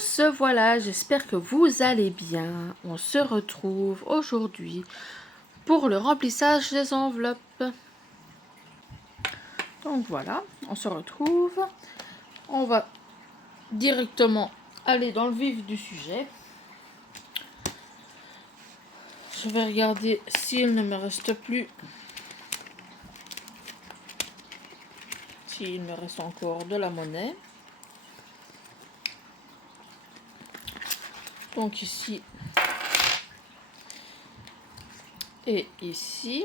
tous, voilà, j'espère que vous allez bien. On se retrouve aujourd'hui pour le remplissage des enveloppes. Donc voilà, on se retrouve. On va directement aller dans le vif du sujet. Je vais regarder s'il ne me reste plus. S'il me reste encore de la monnaie. Donc ici et ici.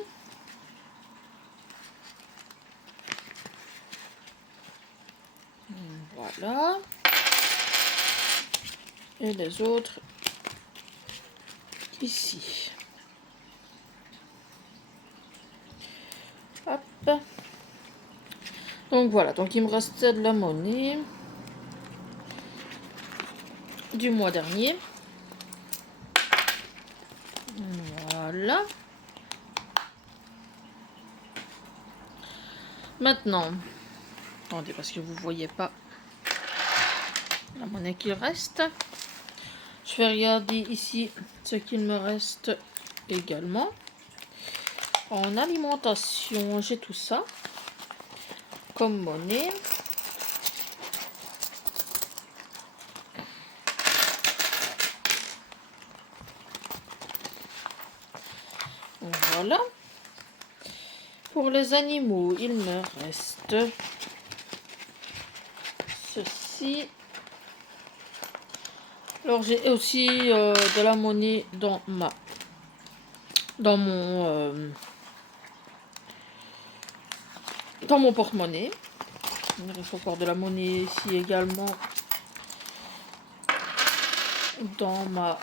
Voilà. Et les autres ici. Hop. Donc voilà, donc il me restait de la monnaie du mois dernier. Voilà. Maintenant, attendez parce que vous voyez pas la monnaie qu'il reste. Je vais regarder ici ce qu'il me reste également. En alimentation, j'ai tout ça comme monnaie. Voilà. Pour les animaux, il me reste ceci. Alors j'ai aussi de la monnaie dans mon porte-monnaie. Il me reste encore de la monnaie ici également dans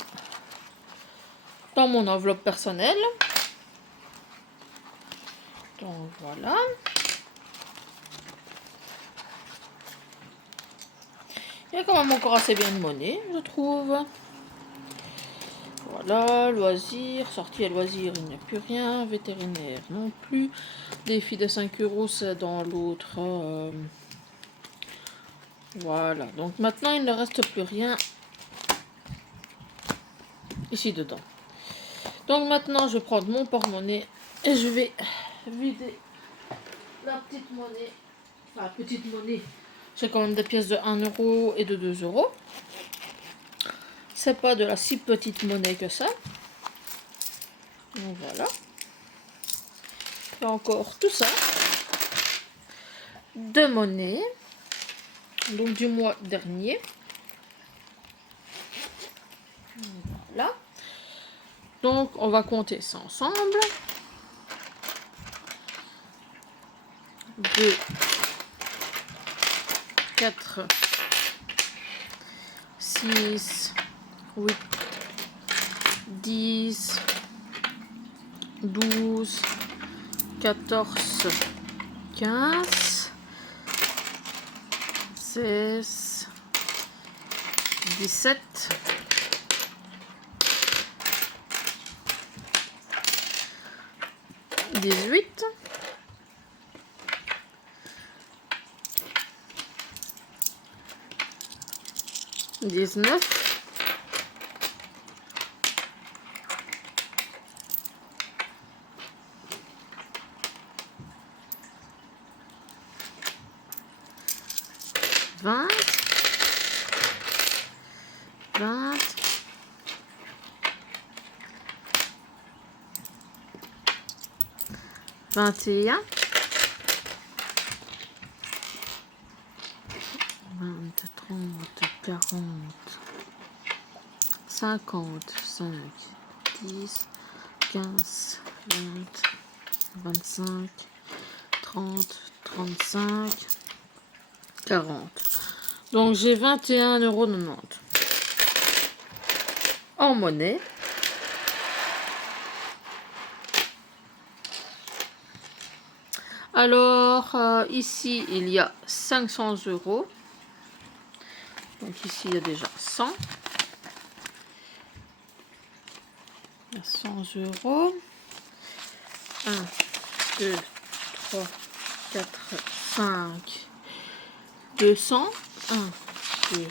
mon enveloppe personnelle. Donc voilà. Il y a quand même encore assez bien de monnaie, je trouve. Voilà, loisirs, sortie à loisirs, il n'y a plus rien. Vétérinaire non plus. Défi de 5 €, c'est dans l'autre. Voilà, donc maintenant il ne reste plus rien ici dedans. Donc maintenant je vais prendre mon porte-monnaie et je vais vider la petite monnaie. Enfin, petite monnaie. J'ai quand même des pièces de 1 € et de 2 €. C'est pas de la si petite monnaie que ça. Donc voilà. J'ai encore tout ça. De monnaie. Donc du mois dernier. Voilà. Donc on va compter ça ensemble. 2, 4, 6, 8, 10, 12, 14, 15, 16, 17, 18, 19, 20, 20, 21, 20, 30, 40, 50, 5, 10, 15, 20, 25, 30, 35, 40. Donc j'ai 21,90 € en monnaie. Alors ici il y a 500 €. Donc ici il y a déjà 100. Il y a 100 €. 1, 2, 3, 4, 5, 200. 1, 2,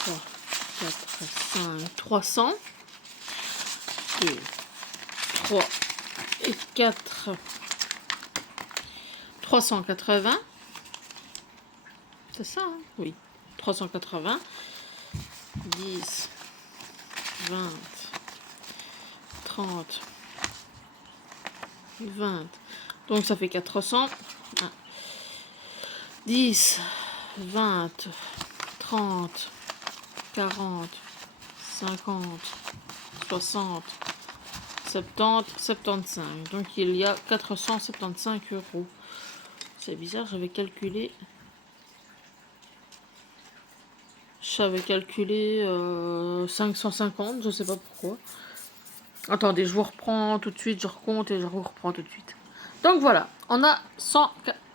3, 4, 5, 300. 2, 3 et 4, 380. C'est ça, hein? Oui. 380. 10, 20, 30, 20. Donc ça fait 400. 10, 20, 30, 40, 50, 60, 70, 75. Donc il y a 475 euros. C'est bizarre, j'avais calculé. J'avais calculé 550, je sais pas pourquoi. Attendez, je vous reprends tout de suite, je recompte et je vous reprends tout de suite. Donc voilà, on a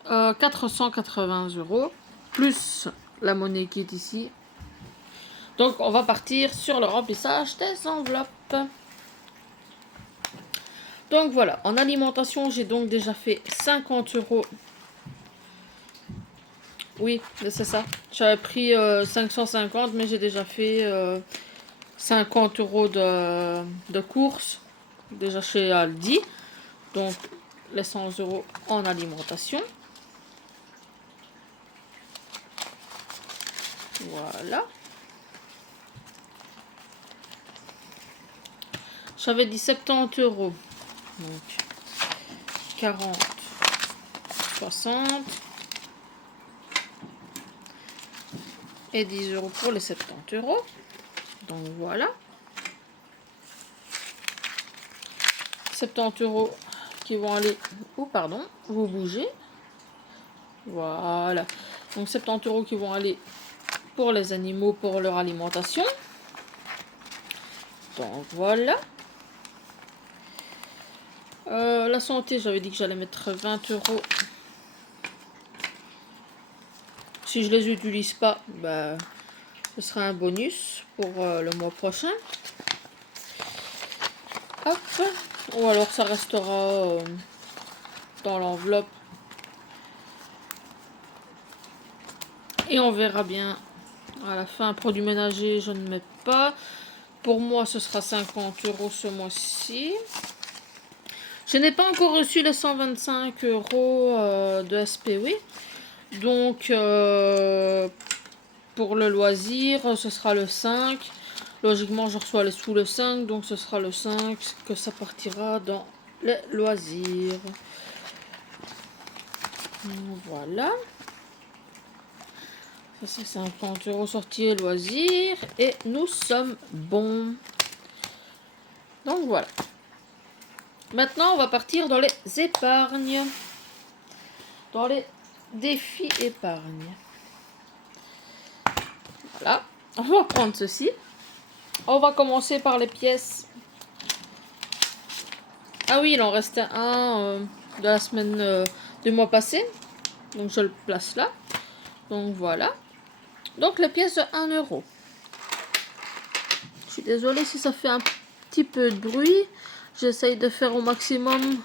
480 euros, plus la monnaie qui est ici. Donc on va partir sur le remplissage des enveloppes. Donc voilà, en alimentation, j'ai donc déjà fait 50 euros. Oui, c'est ça. J'avais pris 550, mais j'ai déjà fait 50 euros de course, déjà chez Aldi. Donc les 100 euros en alimentation. Voilà. J'avais dit 70 euros. Donc 40, 60 et 10 euros pour les 70 euros. Donc voilà. 70 euros qui vont aller... Oh pardon, vous bougez. Voilà. Donc 70 euros qui vont aller pour les animaux, pour leur alimentation. Donc voilà. La santé, j'avais dit que j'allais mettre 20 euros. Si je les utilise pas, bah, ce sera un bonus pour le mois prochain. Hop. Ou alors ça restera dans l'enveloppe. Et on verra bien à la fin. Produits ménagers, je ne mets pas. Pour moi, ce sera 50 euros ce mois-ci. Je n'ai pas encore reçu les 125 euros de SPW. Donc, pour le loisir, ce sera le 5. Logiquement, je reçois les sous le 5. Donc, ce sera le 5 que ça partira dans les loisirs. Voilà. Ça, c'est 50 euros sortis et loisirs. Et nous sommes bons. Donc, voilà. Maintenant, on va partir dans les épargnes. Dans les défis épargne. Voilà. On va prendre ceci. On va commencer par les pièces. Ah oui, il en restait un de la semaine du mois passé. Donc, je le place là. Donc, voilà. Donc, les pièces de 1 euro. Je suis désolée si ça fait un petit peu de bruit. J'essaye de faire au maximum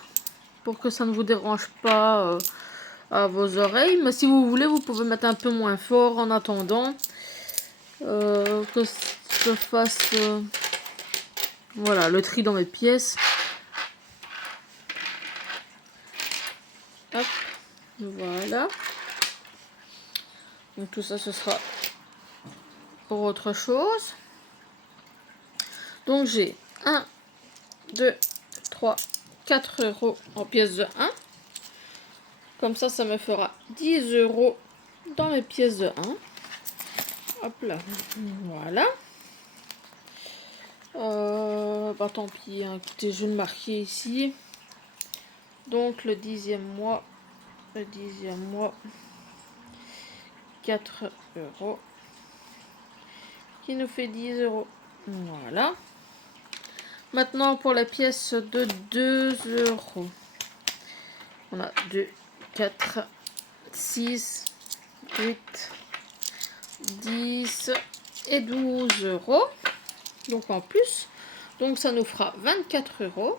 pour que ça ne vous dérange pas à vos oreilles. Mais si vous voulez, vous pouvez mettre un peu moins fort en attendant que je fasse voilà, le tri dans mes pièces. Hop, voilà. Donc tout ça, ce sera pour autre chose. Donc j'ai 1, 2, 3, 4 euros en pièces de 1. Comme ça, ça me fera 10 euros dans mes pièces de 1. Hop là, voilà. Bah tant pis, hein. Écoutez, je vais le marquer ici. Donc le 10e mois, 4 euros. Qui nous fait 10 euros. Voilà. Maintenant pour la pièce de 2 euros. On a 2, 4, 6, 8, 10 et 12 euros. Donc en plus. Donc ça nous fera 24 euros.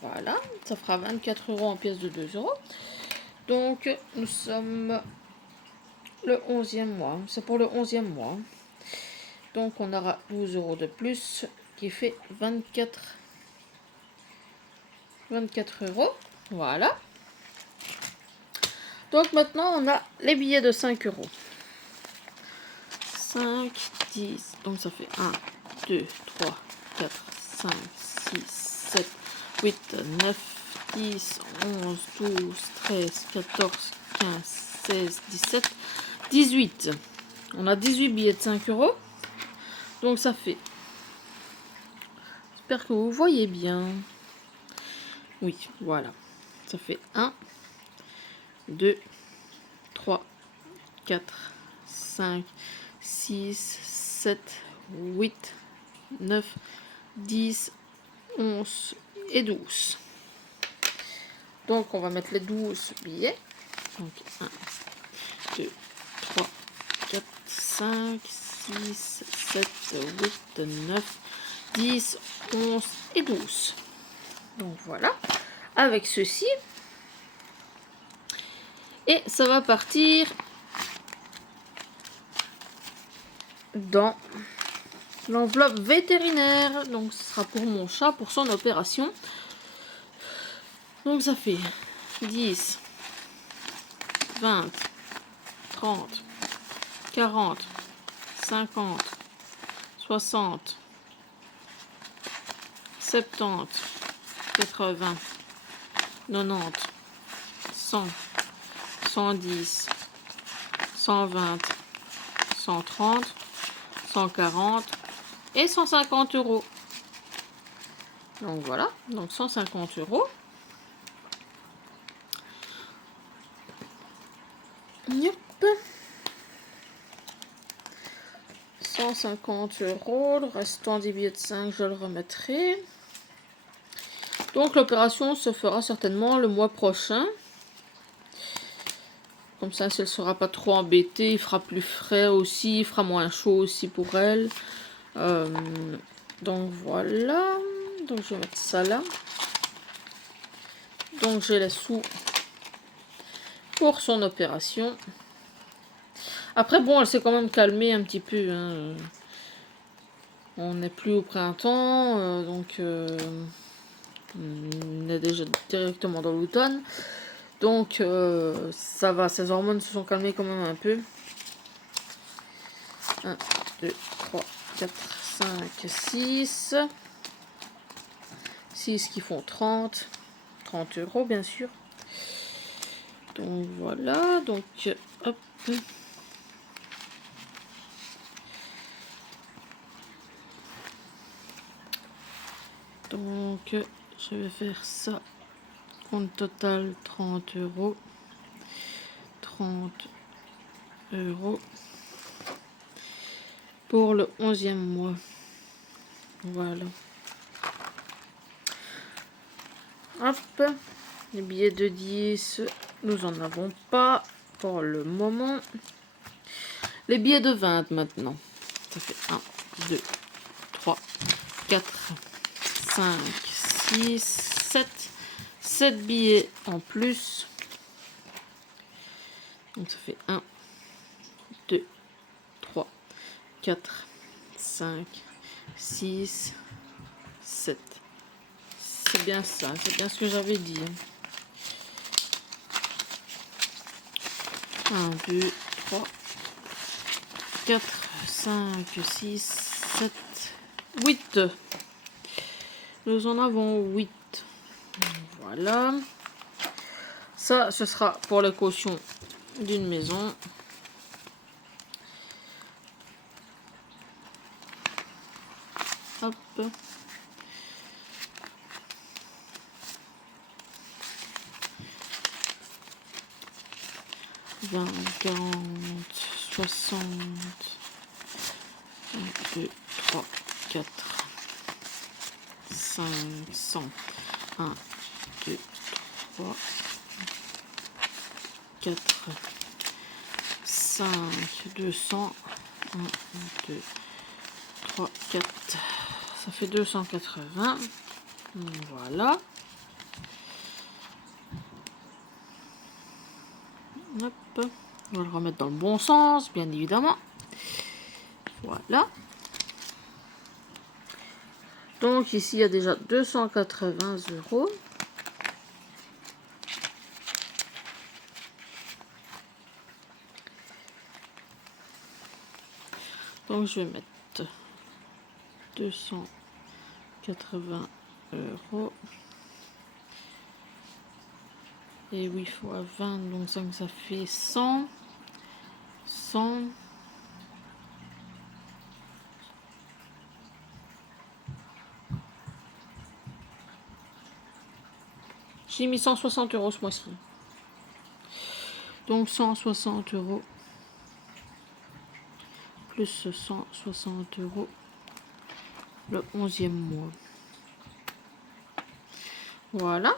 Voilà. Ça fera 24 euros en pièces de 2 euros. Donc nous sommes le 11e mois. C'est pour le 11e mois. Donc on aura 12 € de plus qui fait 24 €. Voilà. Donc maintenant on a les billets de 5 €. 5, 10, donc ça fait 1, 2, 3, 4, 5, 6, 7, 8, 9, 10, 11, 12, 13, 14, 15, 16, 17, 18. On a 18 billets de 5 €. Donc ça fait... J'espère que vous voyez bien. Oui, voilà. Ça fait 1, 2, 3, 4, 5, 6, 7, 8, 9, 10, 11 et 12. Donc on va mettre les 12 billets. Donc 1, 2, 3, 4, 5, 6, 7, 8, 9, 10, 11 et 12. Donc voilà, avec ceci. Et ça va partir dans l'enveloppe vétérinaire. Donc ce sera pour mon chat, pour son opération. Donc ça fait 10, 20, 30, 40, 50, 60, 70, 80, 90, 100, 110, 120, 130, 140 et 150 €. Donc voilà, donc 150 €. Yep. 150 €, le restant des billets de 5, je le remettrai. Donc l'opération se fera certainement le mois prochain. Comme ça, si elle ne sera pas trop embêtée, il fera plus frais aussi, il fera moins chaud aussi pour elle. Donc voilà, donc je vais mettre ça là. Donc j'ai les sous pour son opération. Après bon, elle s'est quand même calmée un petit peu, hein. On n'est plus au printemps, donc on est déjà directement dans l'automne. Donc ça va, ses hormones se sont calmées quand même un peu. 1, 2, 3, 4, 5, 6. 6 qui font 30 € bien sûr. Donc voilà, donc hop. Donc je vais faire ça. Compte total 30 €. 30 € pour le 11e mois. Voilà. Hop. Les billets de 10, nous en avons pas pour le moment. Les billets de 20 maintenant. Ça fait 1, 2, 3, 4, 5, 6, 7. 7 billets en plus. Donc ça fait 1, 2, 3, 4, 5, 6, 7. C'est bien ça, c'est bien ce que j'avais dit. 1, 2, 3, 4, 5, 6, 7, 8. Nous en avons 8. Voilà. Ça, ce sera pour la caution d'une maison. Hop. 20, 40, 60, 1, 2, 3, 4, 5, 100, 1, 2, 3, 4, 5, 200, 1, 2, 3, 4, ça fait 280, voilà. Hop. On va le remettre dans le bon sens, bien évidemment. Voilà. Donc ici, il y a déjà 280 €. Donc je vais mettre 280 €. Et 8 fois 20, donc ça fait 100. 100. J'ai mis 160 € ce mois-ci. Donc 160 € plus 160 € le 11e mois. Voilà.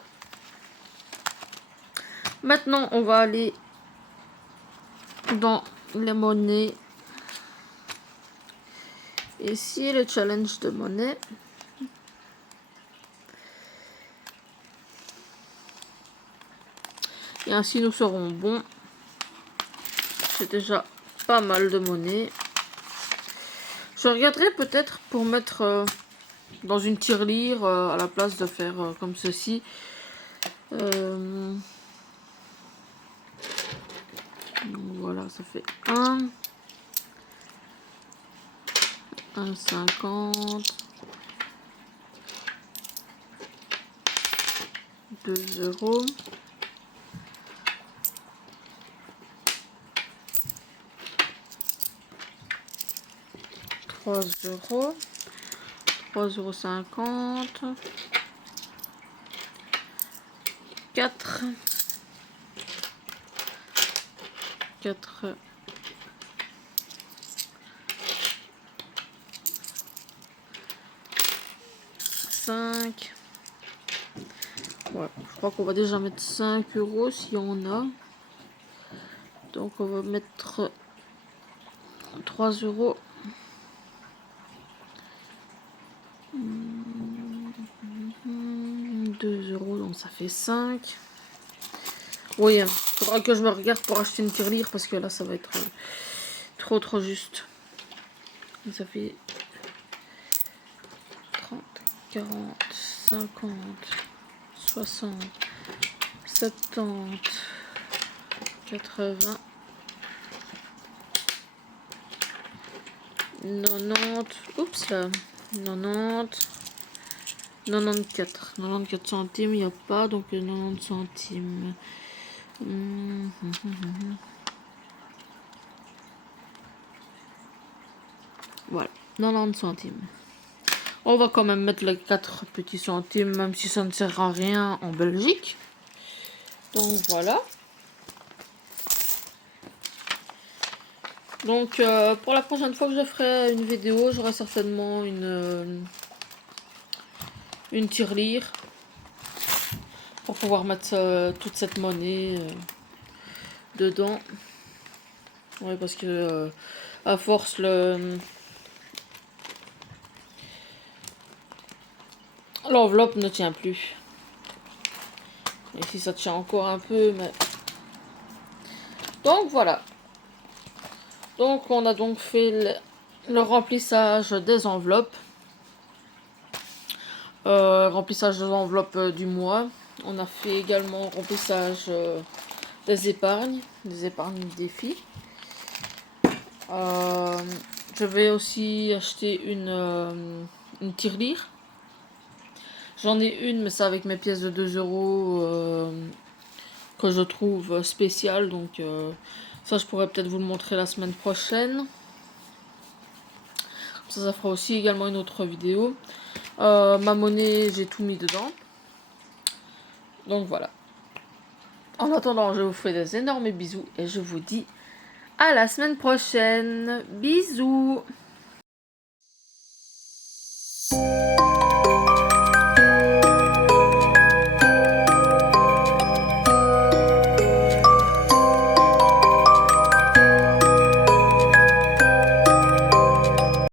Maintenant, on va aller dans les monnaies. Ici, le challenge de monnaie. Et ainsi, nous serons bons. C'est déjà pas mal de monnaie. Je regarderai peut-être pour mettre dans une tirelire à la place de faire comme ceci. Voilà, ça fait 1,50, 2 €, 3 €, 3,50 €, 4, 5. Ouais, je crois qu'on va déjà mettre 5 € si on a. Donc on va mettre 3 €. 2 €, donc ça fait 5. Oui, il faudra que je me regarde pour acheter une tirelire parce que là ça va être trop juste. Et ça fait 30, 40, 50, 60, 70, 80, 90, oups là, 90, 94 centimes, il n'y a pas, donc 90 centimes. Voilà, 90 centimes. On va quand même mettre les 4 petits centimes, même si ça ne sert à rien en Belgique. Donc voilà. Donc pour la prochaine fois que je ferai une vidéo, j'aurai certainement une tirelire pour pouvoir mettre toute cette monnaie dedans. Oui, parce que à force l'enveloppe ne tient plus. Ici ça tient encore un peu, mais donc voilà. Donc on a donc fait le remplissage des enveloppes. Remplissage des enveloppes du mois. On a fait également remplissage des épargnes défis. Je vais aussi acheter une tirelire. J'en ai une, mais c'est avec mes pièces de 2 € que je trouve spéciales. Donc ça, je pourrais peut-être vous le montrer la semaine prochaine. Ça fera aussi également une autre vidéo. Ma monnaie, j'ai tout mis dedans. Donc voilà. En attendant, je vous fais des énormes bisous et je vous dis à la semaine prochaine. Bisous!